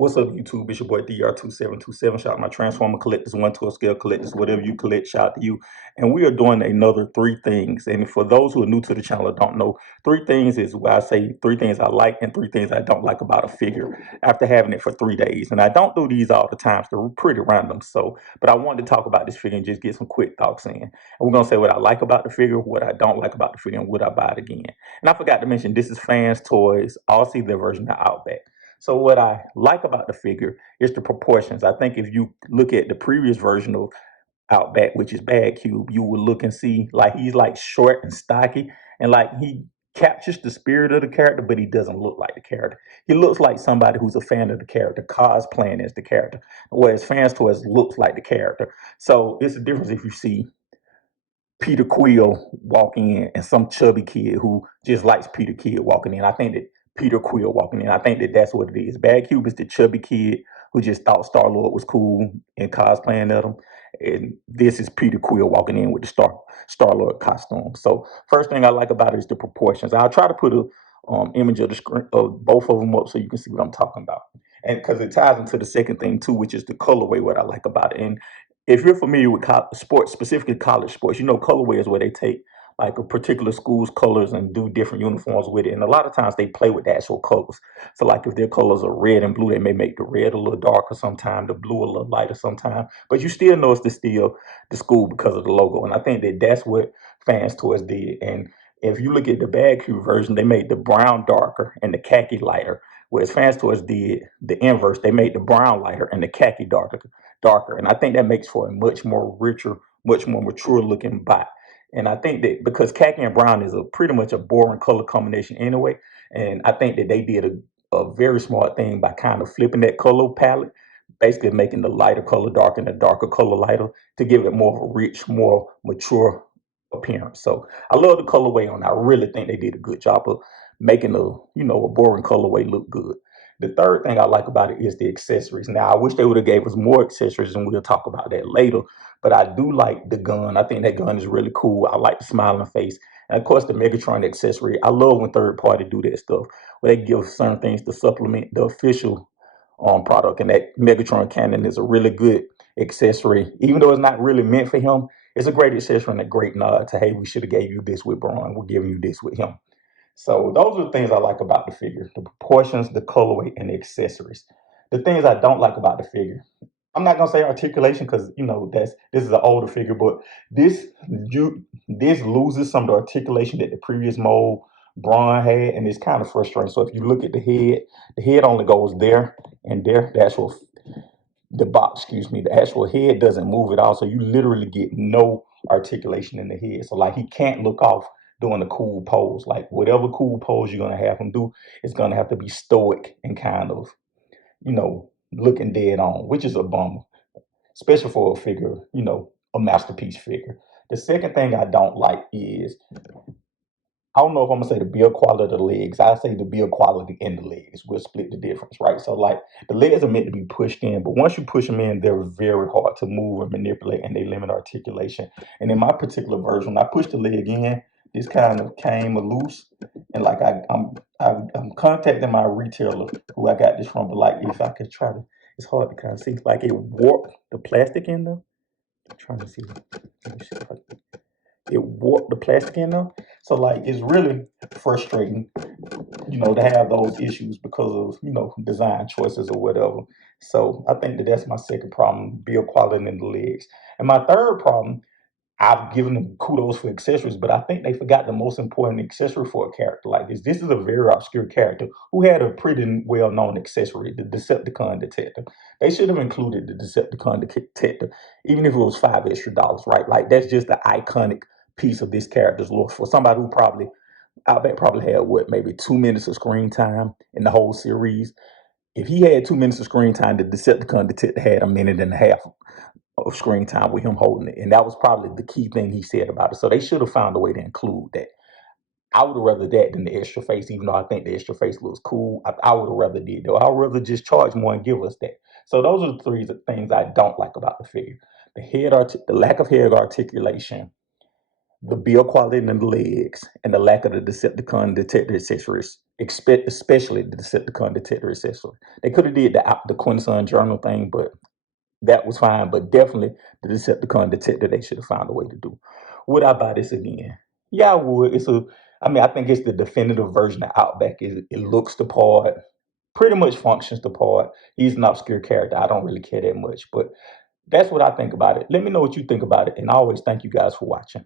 What's up, YouTube? It's your boy DR2727. Shout out to my Transformer collectors, 112 scale collectors, whatever you collect, shout out to you. And we are doing another three things. And for those who are new to the channel or don't know, three things is where I say three things I like and three things I don't like about a figure after having it for 3 days. And I don't do these all the time, so they're pretty random. But I wanted to talk about this figure and just get some quick thoughts in. And we're going to say what I like about the figure, what I don't like about the figure, and would I buy it again. And I forgot to mention, this is FansToys, Aussie, their version of Outback. So what I like about the figure is the proportions. I think if you look at the previous version of Outback, which is Bad Cube, you would look and see like he's like short and stocky, and like he captures the spirit of the character, but he doesn't look like the character. He looks like somebody who's a fan of the character, cosplaying as the character, whereas Fans Toys looks like the character. So it's a difference if you see Peter Quill walking in and some chubby kid who just likes Peter Kid walking in. I think that Peter Quill walking in. I think that that's what it is. Bad Cube is the chubby kid who just thought Star Lord was cool and cosplaying at him. And this is Peter Quill walking in with the Star Lord costume. So first thing I like about it is the proportions. I'll try to put a image of the screen of both of them up so you can see what I'm talking about. And because it ties into the second thing too, which is the colorway. What I like about it, and if you're familiar with sports, specifically college sports, you know Colorways where they take like a particular school's colors and do different uniforms with it. And a lot of times they play with the actual colors. So like if their colors are red and blue, they may make the red a little darker sometime, the blue a little lighter sometime. But you still know it's still the school because of the logo. And I think that that's what Fans Toys did. And if you look at the Bad Cube version, they made the brown darker and the khaki lighter. Whereas Fans Toys did the inverse. They made the brown lighter and the khaki darker. And I think that makes for a much more richer, much more mature looking bot. And I think that because khaki and brown is a pretty much a boring color combination anyway, and I think that they did a very smart thing by kind of flipping that color palette, basically making the lighter color dark and the darker color lighter to give it more of a rich, more mature appearance. So I love the colorway on it. I really think they did a good job of making a boring colorway look good. The third thing I like about it is the accessories. Now, I wish they would have gave us more accessories, and we'll talk about that later. But I do like the gun. I think that gun is really cool. I like the smiling face. And of course, the Megatron accessory. I love when third party do that stuff, where they give certain things to supplement the official product. And that Megatron cannon is a really good accessory. Even though it's not really meant for him, it's a great accessory and a great nod to, hey, we should have gave you this with Braun. We're giving you this with him. So those are the things I like about the figure: the proportions, the colorway, and the accessories. The things I don't like about the figure, I'm not gonna say articulation because this is an older figure, but this this loses some of the articulation that the previous mold Braun had, and it's kind of frustrating. So if you look at the head only goes there and there. The box, excuse me, the actual head doesn't move at all. So you literally get no articulation in the head. So like he can't look off doing a cool pose. Like whatever cool pose you're gonna have him do, it's gonna have to be stoic and kind of, looking dead on, which is a bummer, especially for a figure, a masterpiece figure. The second thing I don't like is, I don't know if I'm gonna say the build quality of the legs. I say the build quality in the legs. We'll split the difference, right? So like the legs are meant to be pushed in, but once you push them in, they're very hard to move and manipulate, and they limit articulation. And in my particular version, when I pushed the leg in, this kind of came loose, and like I'm contacting my retailer who I got this from, but like if I could try to, it's hard to kind of see, like it warped the plastic in there. I'm trying to see. Let me see if I can, it warped the plastic in there. So like it's really frustrating, to have those issues because of, design choices or whatever. So I think that that's my second problem: build quality in the legs. And my third problem, I've given them kudos for accessories, but I think they forgot the most important accessory for a character like this. This is a very obscure character who had a pretty well-known accessory, the Decepticon detector. They should have included the Decepticon detector, even if it was $5 extra, right? Like that's just the iconic piece of this character's look for somebody who Outback probably had what, maybe 2 minutes of screen time in the whole series. If he had 2 minutes of screen time, the Decepticon detector had a minute and a half of screen time with him holding it. And that was probably the key thing he said about it. So they should have found a way to include that. I would have rather that than the extra face, even though I think the extra face looks cool. I would have rather did though. I would rather just charge more and give us that. So those are the three things I don't like about the figure: the lack of head articulation, the build quality in the legs, and the lack of the Decepticon detector accessories, especially the Decepticon detector accessory. They could have did the Quintesson journal thing, but that was fine. But definitely the Decepticon detector they should have found a way to do. Would I buy this again? Yeah, I would. I mean, I think it's the definitive version of Outback. It looks the part, pretty much functions the part. He's an obscure character. I don't really care that much, but that's what I think about it. Let me know what you think about it, and I always thank you guys for watching.